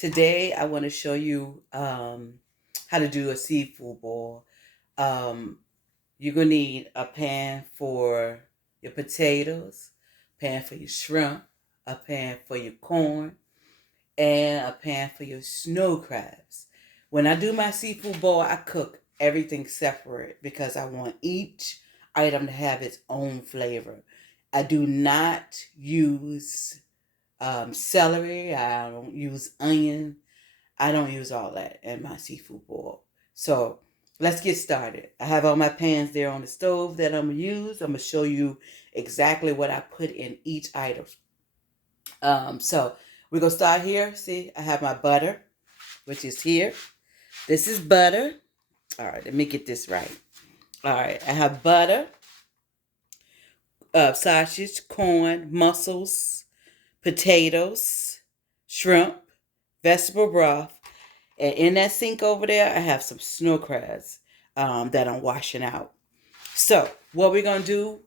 Today I want to show you how to do a seafood boil. Um, you're going to need a pan for your potatoes, pan for your shrimp, a pan for your corn, and a pan for your snow crabs. When I do my seafood boil, I cook everything separate because I want each item to have its own flavor. I do not use celery. I don't use onion. I don't use all that in my seafood boil. So let's get started. I have all my pans there on the stove that I'm gonna use. I'm gonna show you exactly what I put in each item. So we're gonna start here. See, I have my butter, which is here. This is butter. All right, let me get this right. All right, I have butter, sausage, corn, mussels, potatoes, shrimp, vegetable broth, and in that sink over there, I have some snow crabs that I'm washing out. So what we're gonna do,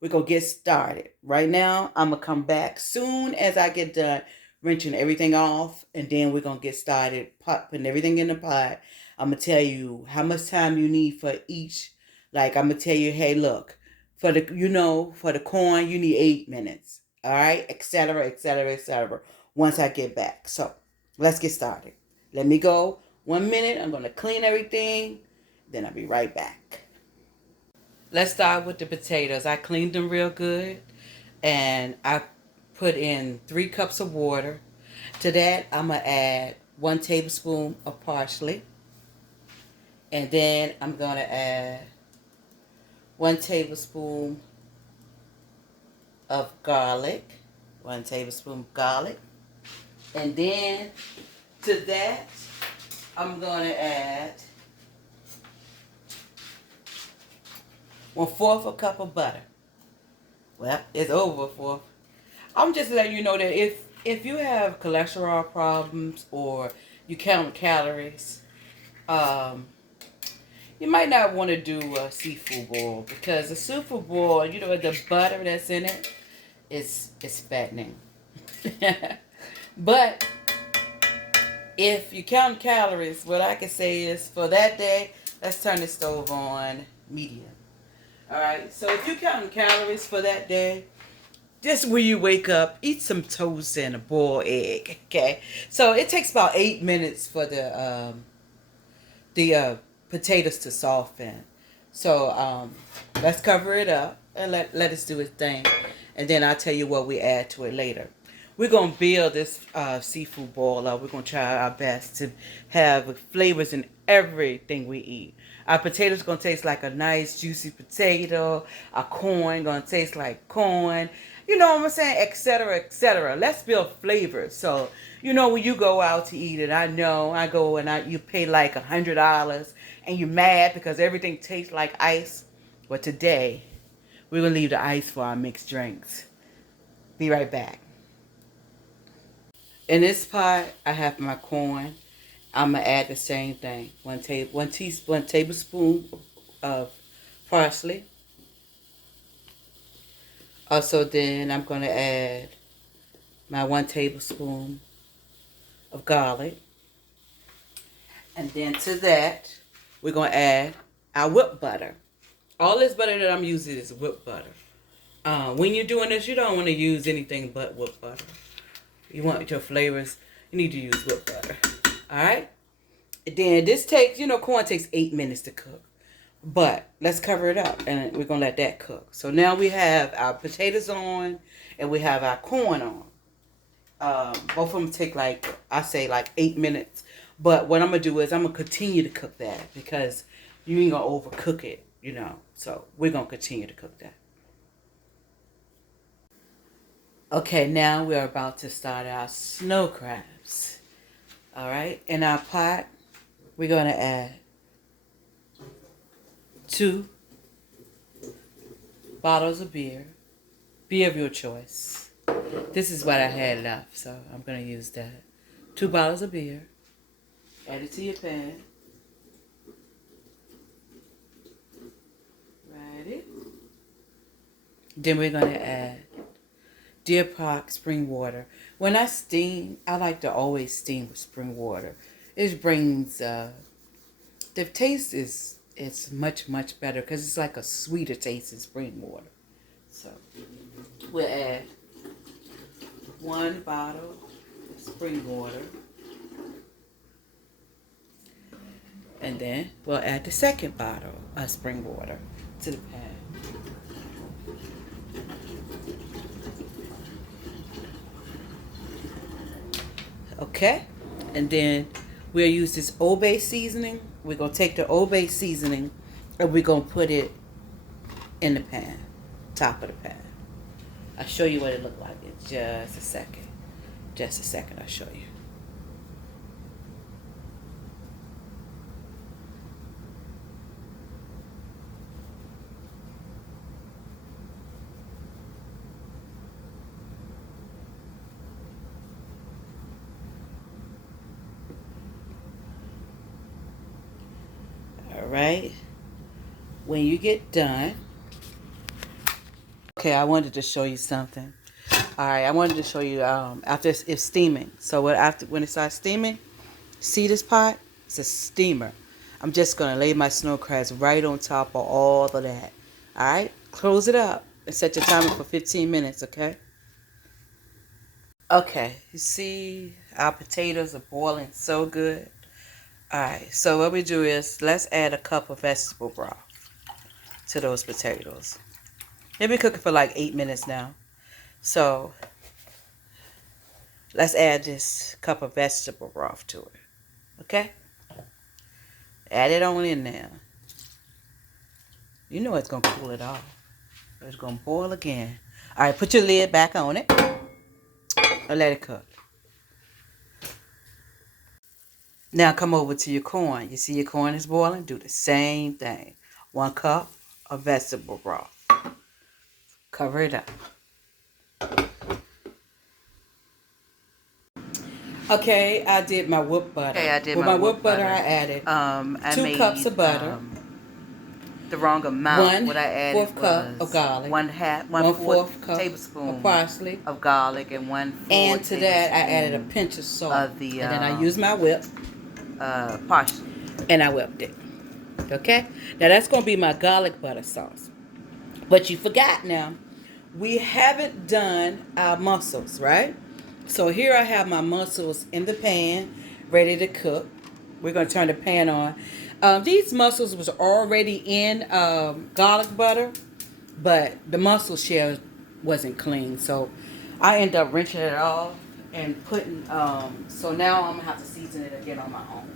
we're gonna get started. Right now, I'm gonna come back soon as I get done wrenching everything off, and then we're gonna get started putting everything in the pot. I'm gonna tell you how much time you need for each. Like I'm gonna tell you, hey, look, for the corn, you need 8 minutes. All right, etc., etc., etc. Once I get back, so let's get started. Let me go 1 minute. I'm gonna clean everything. Then I'll be right back. Let's start with the potatoes. I cleaned them real good and I put in 3 cups of water. To that, I'm going to add 1 tablespoon of parsley. And then I'm going to add 1 tablespoon of garlic. 1 tablespoon of garlic. And then to that, I'm going to add 1/4 a cup of butter. Well, it's over a fourth. I'm just letting you know that if you have cholesterol problems or you count calories, um, you might not want to do a seafood boil because the seafood boil, the butter that's in it is fattening. But if you count calories, what I can say is for that day, let's turn the stove on medium. All right. So if you counting calories for that day, just when you wake up, eat some toast and a boiled egg. Okay, so it takes about 8 minutes for the potatoes to soften. So let's cover it up and let us do its thing, and then I'll tell you what we add to it later. We're gonna build this seafood boil up. We're gonna try our best to have flavors in everything we eat. Our potatoes gonna taste like a nice juicy potato. Our corn gonna taste like corn. You know what I'm saying, etc., etc. Let's build flavors. So when you go out to eat it, I know I go and you pay like $100 and you're mad because everything tastes like ice. But today we're gonna leave the ice for our mixed drinks. Be right back. In this pot, I have my corn. I'm gonna add the same thing. One tablespoon of parsley. Also, then I'm gonna add my 1 tablespoon of garlic, and then to that, we're gonna add our whipped butter. All this butter that I'm using is whipped butter. When you're doing this, you don't want to use anything but whipped butter. You want your flavors, you need to use whipped butter. All right. Then this takes, corn takes 8 minutes to cook. But let's cover it up and we're going to let that cook. So now we have our potatoes on and we have our corn on. Both of them take I say 8 minutes. But what I'm going to do is I'm going to continue to cook that because you ain't going to overcook it. So we're going to continue to cook that. Okay, now we're about to start our snow crabs. All right, in our pot, we're going to add 2 bottles of beer of your choice. This is what I had left, so I'm going to use that. 2 bottles of beer. Add it to your pan. Ready? Then we're going to add Deer Park spring water. When I steam, I like to always steam with spring water. It brings the taste is it's much better because it's like a sweeter taste in spring water. So we'll add 1 bottle of spring water, and then we'll add the second bottle of spring water to the pan. Okay, and then we'll use this Old Bay seasoning. We're gonna take the Old Bay seasoning and we're gonna put it in the pan, top of the pan. I'll show you what it looked like in just a second. Just a second, I'll show you. All right. When you get done, okay, I wanted to show you something. All right, I wanted to show you after it's steaming. So when it starts steaming, see this pot? It's a steamer. I'm just gonna lay my snow crabs right on top of all of that. All right, close it up and set your timer for 15 minutes. Okay. Okay, you see our potatoes are boiling so good. All right, so what we do is let's add a cup of vegetable broth to those potatoes. They've been cooking for like 8 minutes now. So let's add this cup of vegetable broth to it. Okay? Add it on in there. You know it's going to cool it off. It's going to boil again. All right, put your lid back on it and let it cook. Now come over to your corn. You see your corn is boiling? Do the same thing. 1 cup of vegetable broth. Cover it up. Okay, I did my whipped butter. Okay, I did With my my whipped butter, I added 2 cups of butter, the wrong amount. What I added 1/4 cup of garlic, 1/4 cup tablespoon of parsley, of garlic, and 1/4 and to that I added a pinch of salt. of the and then I used my whip parsley. and I whipped it. Okay, now that's gonna be my garlic butter sauce. But you forgot now, we haven't done our mussels, right? So here I have my mussels in the pan, ready to cook. We're going to turn the pan on. These mussels was already in garlic butter, but the mussel shell wasn't clean. So I end up rinsing it off and putting, so now I'm going to have to season it again on my own.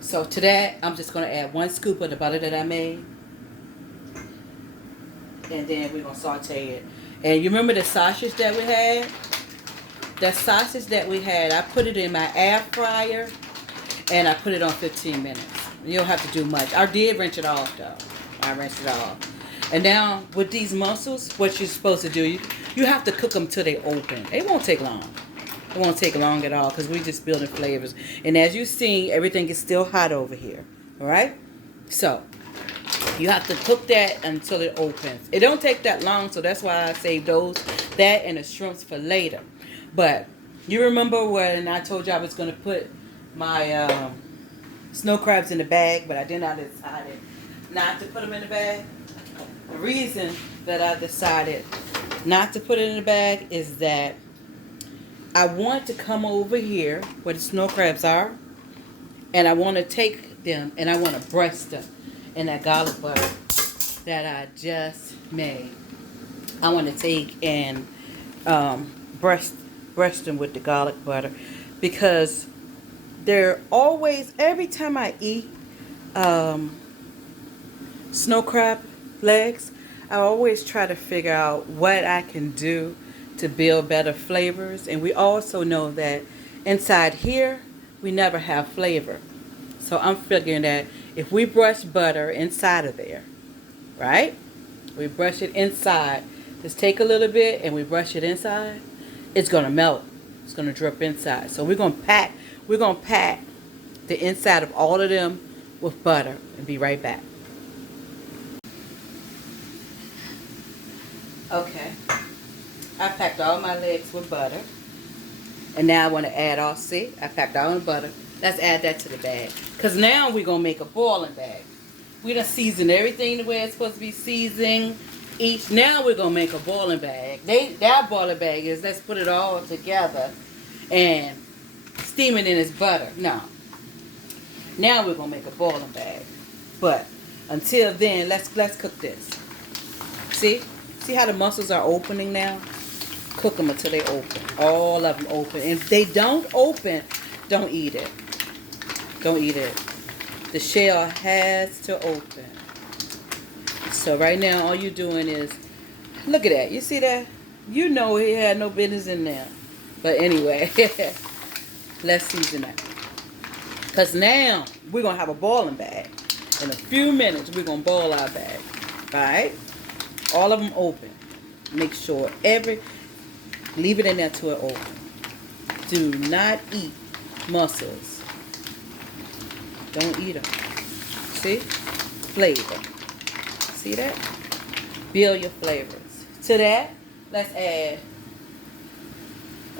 So to that, I'm just going to add 1 scoop of the butter that I made. And then we're going to saute it. And you remember the sausage that we had? The sausage that we had, I put it in my air fryer and I put it on 15 minutes. You don't have to do much. I did rinse it off though. I rinsed it off. And now with these mussels, what you're supposed to do, you have to cook them till they open. It won't take long. It won't take long at all because we're just building flavors. And as you see, everything is still hot over here. All right? So you have to cook that until it opens. It don't take that long, so that's why I saved that and the shrimps for later. But you remember when I told you I was going to put my snow crabs in the bag, but I did not decided not to put them in the bag? The reason that I decided not to put it in the bag is that I want to come over here where the snow crabs are, and I want to take them and I want to brush them in that garlic butter that I just made. I want to take and brush them with the garlic butter because they're always, every time I eat snow crab legs, I always try to figure out what I can do to build better flavors. And we also know that inside here we never have flavor, so I'm figuring that if we brush butter inside of there, right, we brush it inside, just take a little bit and we brush it inside, it's gonna melt. It's gonna drip inside. So we're gonna pack the inside of all of them with butter and be right back. Okay. I packed all my legs with butter. And now I want to add all, see, I packed all the butter. Let's add that to the bag. Because now we're going to make a boiling bag. We done seasoned everything the way it's supposed to be seasoned. Now we're going to make a boiling bag. That boiling bag is, let's put it all together and steam it in its butter. No. Now we're going to make a boiling bag. But until then, let's cook this. See? See how the mussels are opening now? Cook them until they open. All of them open. And if they don't open, don't eat it. Don't eat it. The shell has to open. So right now, all you're doing is, look at that. You see that? You know he had no business in there. But anyway, let's season that. Because now, we're going to have a boiling bag. In a few minutes, we're going to boil our bag. Alright? All of them open. Make sure leave it in there till it open. Do not eat mussels. Don't eat them. See? Flavor. See that? Build your flavors. To that, let's add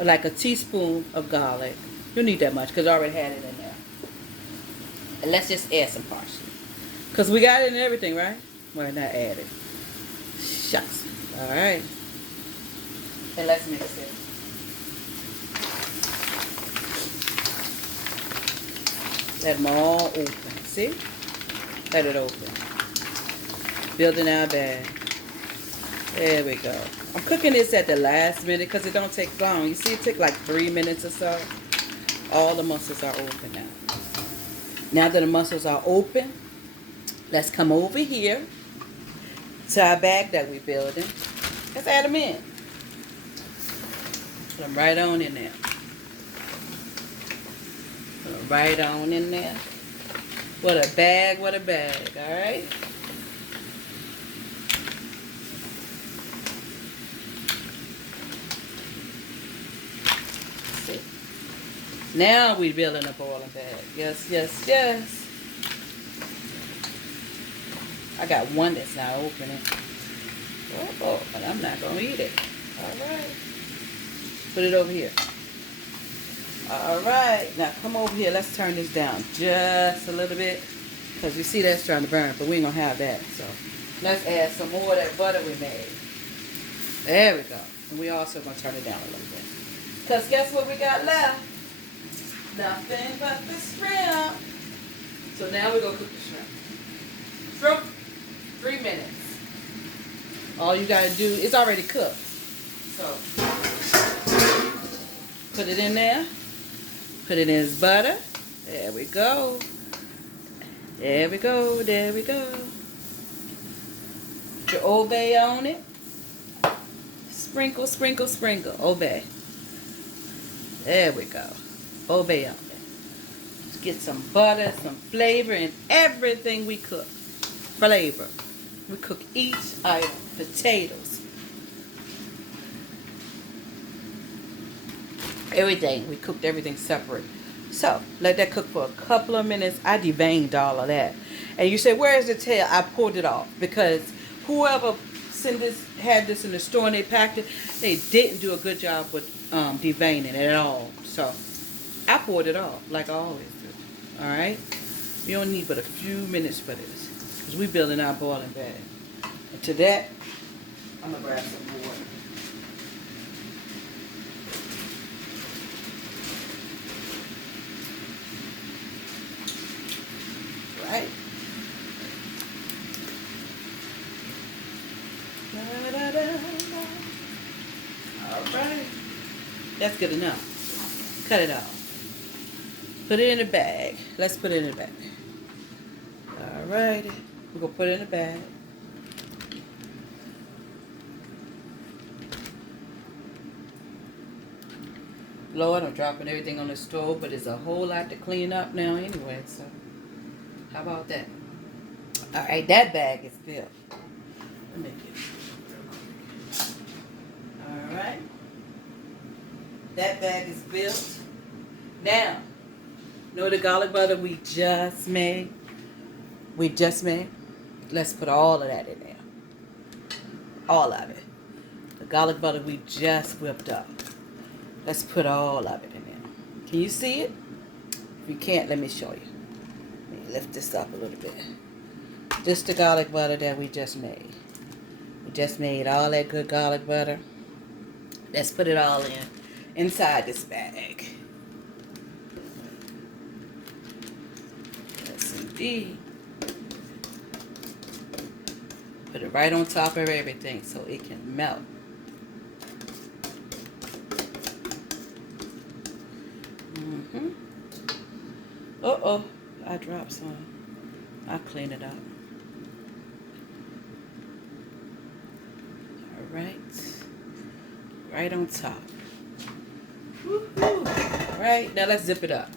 like a teaspoon of garlic. You don't need that much because I already had it in there. And let's just add some parsley. Because we got it in everything, right? Well, not added. Shucks. Alright. And let's mix it. Let them all open. See? Let it open. Building our bag. There we go. I'm cooking this at the last minute because it don't take long. You see it took like 3 minutes or so. All the mussels are open now. Now that the mussels are open, let's come over here to our bag that we're building. Let's add them in. Put them right on in there. Put them right on in there. What a bag, what a bag, alright? See? Now we're building a boiling bag. Yes, yes, yes. I got one that's not opening. Oh, but I'm not going to eat it. Alright. Put it over here. Alright. Now come over here. Let's turn this down just a little bit. Because you see that's trying to burn. But we ain't going to have that. So let's add some more of that butter we made. There we go. And we also going to turn it down a little bit. Because guess what we got left? Nothing but the shrimp. So now we're going to cook the shrimp. Shrimp, 3 minutes. All you got to do, it's already cooked. So, put it in there. Put it in his butter. There we go. There we go. There we go. Put your Old Bay on it. Sprinkle, sprinkle, sprinkle. Old Bay. There we go. Old Bay on it. Let's get some butter, some flavor, and everything we cook. Flavor. We cook each item. Potatoes. Everything. We cooked everything separate. So, let that cook for a couple of minutes. I deveined all of that. And you say, where is the tail? I pulled it off. Because whoever had this in the store and they packed it, they didn't do a good job with deveining it at all. So, I pulled it off like I always do. Alright? We don't need but a few minutes for this. Because we're building our boiling bag. And to that, I'm going to grab some water. Right? Alright. That's good enough. Cut it off. Put it in a bag. Let's put it in a bag. Alrighty. We're going to put it in a bag. Lord, I'm dropping everything on the stove, but there's a whole lot to clean up now anyway, so how about that? Alright, that bag is built. Let me get it real quick. Alright. That bag is built. Now, know the garlic butter we just made? Let's put all of that in there. All of it. The garlic butter we just whipped up. Let's put all of it in there. Can you see it? If you can't, let me show you. Let me lift this up a little bit. This the garlic butter that we just made. We just made all that good garlic butter. Let's put it all inside this bag. Yes, indeed. Put it right on top of everything so it can melt. Uh-oh, I dropped some. I'll clean it up. All right. Right on top. Woo-hoo. All right, now let's zip it up.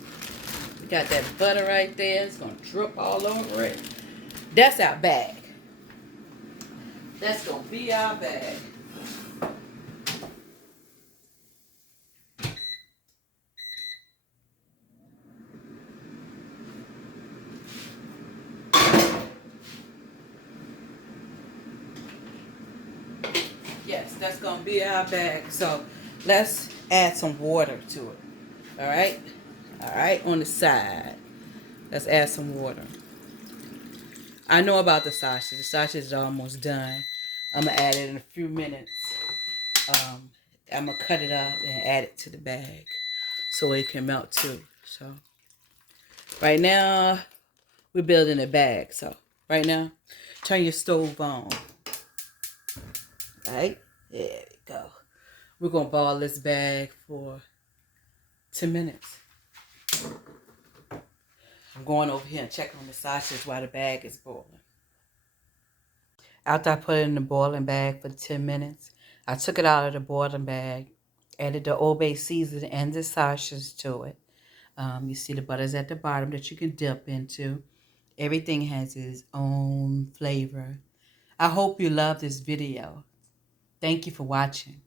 We got that butter right there. It's going to drip all over it. That's our bag. That's going to be our bag. Yes, that's going to be our bag. So let's add some water to it. All right? All right, on the side. Let's add some water. I know about the sausage. The sausage is almost done. I'm going to add it in a few minutes. I'm going to cut it up and add it to the bag so it can melt too. So right now, we're building a bag. So right now, turn your stove on. All right, there we go. We're going to boil this bag for 10 minutes. I'm going over here and checking on the sausage while the bag is boiling. After I put it in the boiling bag for 10 minutes, I took it out of the boiling bag, added the Old Bay seasoning and the sausage to it. You see the butter's at the bottom that you can dip into. Everything has its own flavor. I hope you love this video. Thank you for watching.